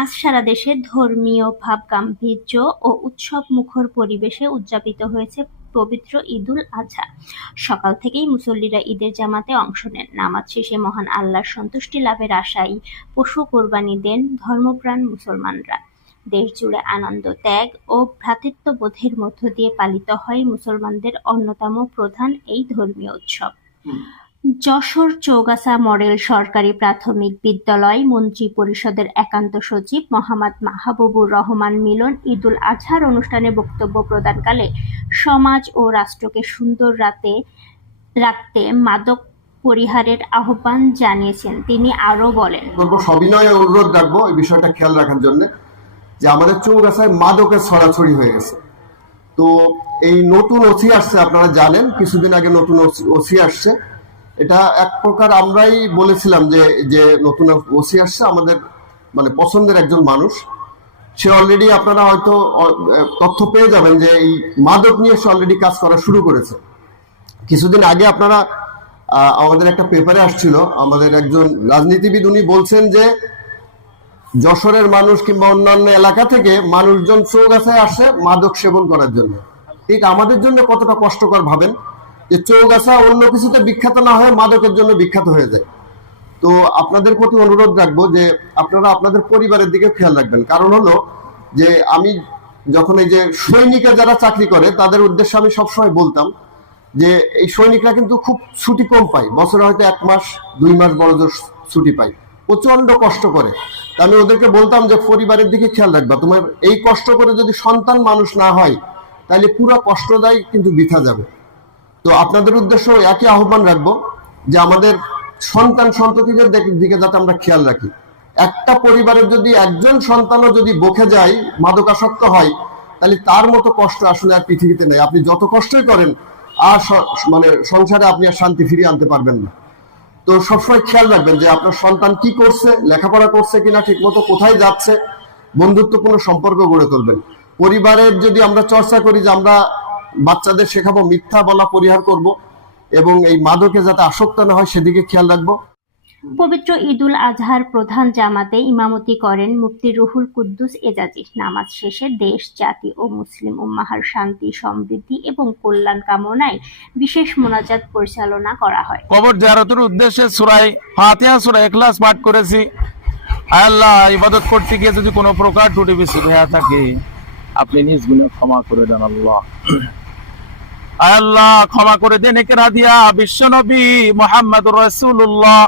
আজ সারা দেশে ধর্মীয় ভাবগাম্ভীর্য ও উৎসব মুখর পরিবেশে উদযাপিত হয়েছে পবিত্র ঈদুল আজহা। সকাল থেকেই মুসল্লিরা ঈদের জামাতে অংশ নেন। নামাজ শেষে মহান আল্লাহর সন্তুষ্টি লাভের আশায় পশু কোরবানি দেন ধর্মপ্রাণ মুসলমানরা। দেশ জুড়ে আনন্দ, ত্যাগ ও ভ্রাতৃত্ববোধের মধ্য দিয়ে পালিত হয় মুসলমানদের অন্যতম প্রধান এই ধর্মীয় উৎসব। যশোর চৌগাছা মডেল সরকারি প্রাথমিক বিদ্যালয় মন্ত্রী পরিষদের একান্ত সচিব মোহাম্মদ মাহবুবুর রহমান মিলন ঈদুল আজহার অনুষ্ঠানে বক্তব্য প্রদানকালে সমাজ ও রাষ্ট্রকে সুন্দর রাখতে মাদক পরিহারের আহ্বান জানিয়েছেন। তিনি আরো বলেন, সবিনয়ে অনুরোধ রাখবো এই বিষয়টা খেয়াল রাখার জন্য যে আমাদের চৌগাছায় মাদকের ছড়াছড়ি হয়ে গেছে। তো এই নতুন ওসি আসছে, আপনারা জানেন কিছুদিন আগে নতুন ওসি আসছে। এটা এক প্রকার আমরাই বলেছিলাম যে নতুন ওসি আসছে, আমাদের মানে পছন্দের একজন মানুষ। সে অলরেডি আপনারা হয়তো তথ্য পেয়ে যাবেন যে এই মাদক নিয়ে সে অলরেডি কাজ করা শুরু করেছে। কিছুদিন আগে আপনারা আমাদের একটা পেপারে আসছিল, আমাদের একজন রাজনীতিবিদ উনি বলছেন যে যশোরের মানুষ কিংবা অন্যান্য এলাকা থেকে মানুষজন চৌগাছায় আসে মাদক সেবন করার জন্য। এটা আমাদের জন্য কতটা কষ্টকর ভাবেন যে চৌগাছা অন্য কিছুতে বিখ্যাত না হয়ে মাদকের জন্য বিখ্যাত হয়ে যায়। তো আপনাদের প্রতি অনুরোধ রাখবো যে আপনারা আপনাদের পরিবারের দিকে খেয়াল রাখবেন। কারণ হলো যে আমি যখন এই যে সৈনিকরা যারা চাকরি করে তাদের উদ্দেশ্যে আমি সবসময় বলতাম যে এই সৈনিকরা কিন্তু খুব ছুটি কম পায়, বছরে হয়তো 1 মাস 2 মাস বড় জোর ছুটি পায়, প্রচন্ড কষ্ট করে। আমি ওদেরকে বলতাম যে পরিবারের দিকে খেয়াল রাখবা, তোমার এই কষ্ট করে যদি সন্তান মানুষ না হয় তাহলে পুরো কষ্টদায়ী কিন্তু বৃথা যাবে। তো আপনাদের উদ্দেশ্য একই আহ্বান রাখবো যে আমাদের সন্তান সন্ততিদের দিকে যাতে আমরা খেয়াল রাখি। একটা পরিবারের যদি একজন সন্তানও যদি বকে যায়, মাদকাসক্ত হয়, তাহলে তার মতো কষ্ট আসলে আর পৃথিবীতে নেই। আপনি যত কষ্টই করেন আর মানে সংসারে আপনি আর শান্তি ফিরিয়ে আনতে পারবেন না। তো সবসময় খেয়াল রাখবেন যে আপনার সন্তান কি করছে, লেখাপড়া করছে কিনা, ঠিক মতো কোথায় যাচ্ছে, বন্ধুত্বপূর্ণ সম্পর্ক গড়ে তুলবেন। পরিবারের যদি আমরা চর্চা করি যে আমরা বাচ্চাদের শেখাবো মিথ্যা বলা পরিহার করব এবং এই মাদকে যাতে আসক্ত না হয় সেদিকে খেয়াল রাখবো। পবিত্র ঈদুল আজহার প্রধান জামাতে ইমামতি করেন মুফতি রুহুল কুদ্দুস এজাজি। নামাজ শেষে দেশ, জাতি ও মুসলিম উম্মাহর শান্তি, সমৃদ্ধি এবং কল্যাণ কামনায় বিশেষ মোনাজাত পরিচালনা করা হয়। কবর জিয়ারতের উদ্দেশ্যে সূরা ফাতিহা, সূরা ইখলাস পাঠ করেছি। আল্লাহ, ইবাদত করতে গিয়ে যদি কোনো প্রকার ত্রুটি বিচ্যুতি হয়ে থাকে আপনি নিজ গুণে ক্ষমা করে দেন। আল্লাহ ক্ষমা করে দেন। একরা দিয়া বিশ্বনবী মুহাম্মদুর রাসূলুল্লাহ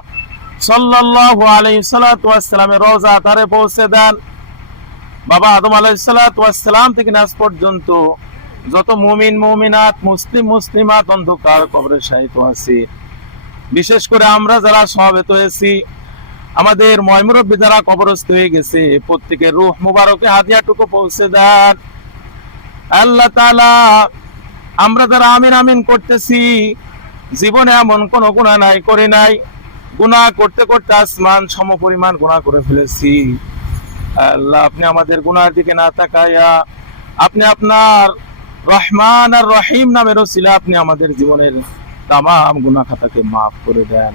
সাল্লাল্লাহু আলাইহি ওয়াসাল্লামের রওজা তারে পৌঁছে দেন। বাবা আদম আলাইহিস সালাম থেকে আজ পর্যন্ত যত মুমিন মুমিনাত, মুসলিম মুসলিমাত অন্ধকার কবরে শায়িত আছে, বিশেষ করে আমরা যারা সমবেত হয়েছি, আমাদের ময়মুরব্বী যারা কবরস্থ হয়ে গেছে, প্রত্যেকের রূহ মুবারকে হাদিয়াটুকু পৌঁছে দেন। আল্লাহ তাআলা আমরা যারা আমিন আমিন করতেছি, জীবনে এমন কোন গুনাহ নাই করি নাই, গুনাহ করতে করতে আসমান সম পরিমাণ গুনাহ করে ফেলেছি। আল্লাহ, আপনি আমাদের গুনাহের দিকে না তাকায়া আপনি আপনার রহমান আর রহিম নামের ওসিলা আপনি আমাদের জীবনের তামাম গুনাহ খাতাকে মাফ করে দেন।